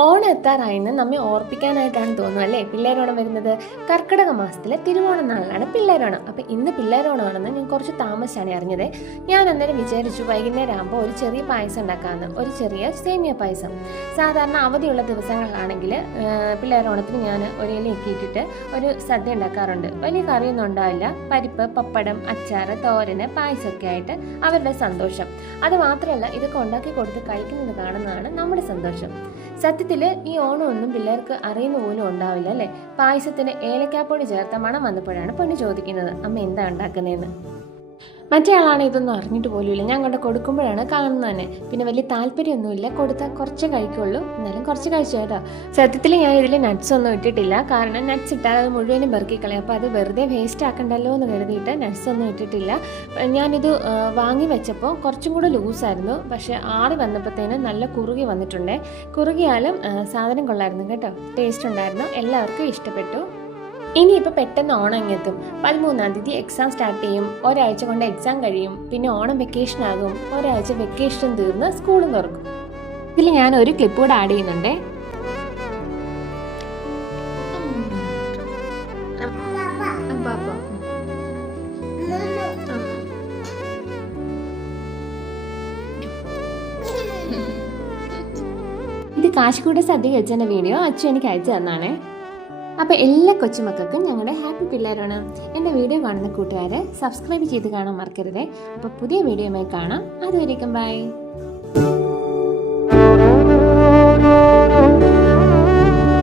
ഓണം എത്താറായെന്ന് നമ്മെ ഓർപ്പിക്കാനായിട്ടാണ് തോന്നുന്നത് അല്ലേ പിള്ളേരോണം വരുന്നത്. കർക്കിടക മാസത്തിലെ തിരുവോണം നാളിലാണ് പിള്ളേരോണം. അപ്പം ഇന്ന് പിള്ളേരോണമാണെന്ന് ഞാൻ കുറച്ച് താമസിച്ചാണ് അറിഞ്ഞത്. ഞാൻ അന്നേരം വിചാരിച്ചു വൈകുന്നേരം ആകുമ്പോൾ ഒരു ചെറിയ പായസം ഉണ്ടാക്കാമെന്ന്, ഒരു ചെറിയ സേമിയ പായസം. സാധാരണ അവധിയുള്ള ദിവസങ്ങളിലാണെങ്കിൽ പിള്ളേരോണത്തിന് ഞാൻ ഒരു ഇലയൊക്കെ ഇട്ടിട്ട് ഒരു സദ്യ ഉണ്ടാക്കാറുണ്ട്. വലിയ കറിയൊന്നും ഉണ്ടാവില്ല, പരിപ്പ്, പപ്പടം, അച്ചാറ്, തോരന്, പായസമൊക്കെ ആയിട്ട് അവരുടെ സന്തോഷം. അത് മാത്രമല്ല, ഇതൊക്കെ ഉണ്ടാക്കി കൊടുത്ത് കഴിക്കുന്നത് കാണുന്നതാണ് നമ്മുടെ സന്തോഷം. സത്യത്തിൽ ഈ ഓണമൊന്നും പിള്ളേർക്ക് അറിയുന്ന പോലും ഉണ്ടാവില്ല അല്ലേ. പായസത്തിന് ഏലക്കാപ്പൊടി ചേർത്ത മണം വന്നപ്പോഴാണ് പൊന്നു ചോദിക്കുന്നത്, അമ്മ എന്താ ഉണ്ടാക്കുന്നതെന്ന്. മറ്റേ ആളാണ് ഇതൊന്നും അറിഞ്ഞിട്ട് പോലുമില്ല. ഞാൻ കൊണ്ട് കൊടുക്കുമ്പോഴാണ് കാണുന്നത് തന്നെ. പിന്നെ വലിയ താല്പര്യമൊന്നുമില്ല, കൊടുത്താൽ കുറച്ച് കഴിക്കുള്ളൂ, എന്നാലും കുറച്ച് കഴിച്ചു കേട്ടോ. സത്യത്തിൽ ഞാൻ ഇതിൽ നട്ട്സ് ഒന്നും ഇട്ടിട്ടില്ല, കാരണം നട്ട്സ് ഇട്ടാൽ അത് മുഴുവനും പെറുക്കിക്കളയും. അപ്പോൾ അത് വെറുതെ വേസ്റ്റ് ആക്കണ്ടല്ലോ എന്ന് കരുതിയിട്ട് നട്ട്സ് ഒന്നും ഇട്ടിട്ടില്ല. ഞാനിത് വാങ്ങി വെച്ചപ്പോൾ കുറച്ചും കൂടെ ലൂസായിരുന്നു, പക്ഷേ ആറി വന്നപ്പോഴത്തേനും നല്ല കുറുകി വന്നിട്ടുണ്ട്. കുറുകിയാലും സാധനം കൊള്ളായിരുന്നു കേട്ടോ, ടേസ്റ്റ് ഉണ്ടായിരുന്നു, എല്ലാവർക്കും ഇഷ്ടപ്പെട്ടു. ഇനിയിപ്പോൾ പെട്ടെന്ന് ഓണം ഇങ്ങെത്തും. 13-ാം തീയതി എക്സാം സ്റ്റാർട്ട് ചെയ്യും, ഒരാഴ്ച കൊണ്ട് എക്സാം കഴിയും, പിന്നെ ഓണം വെക്കേഷൻ ആകും, ഒരാഴ്ച വെക്കേഷൻ തീർന്ന് സ്കൂളും തുറക്കും. ഇതിൽ ഞാൻ ഒരു ക്ലിപ്പ് കൂടെ ആഡ് ചെയ്യുന്നുണ്ടേ. ഇത് കാശിക്കൂടെ സദ്യ കഴിച്ചതിൻ്റെ വീഡിയോ അച്ഛൻ എനിക്ക് അയച്ചു തന്നാണേ. അപ്പോൾ എല്ലാ കൊച്ചുമക്കൾക്കും ഞങ്ങളുടെ ഹാപ്പി പിള്ളേരോണം. എൻ്റെ വീഡിയോ കാണുന്ന കൂട്ടുകാരെ സബ്സ്ക്രൈബ് ചെയ്ത് കാണാൻ മറക്കരുതേ. അപ്പോൾ പുതിയ വീഡിയോയുമായി കാണാം. അതുവരേക്കും ബൈ.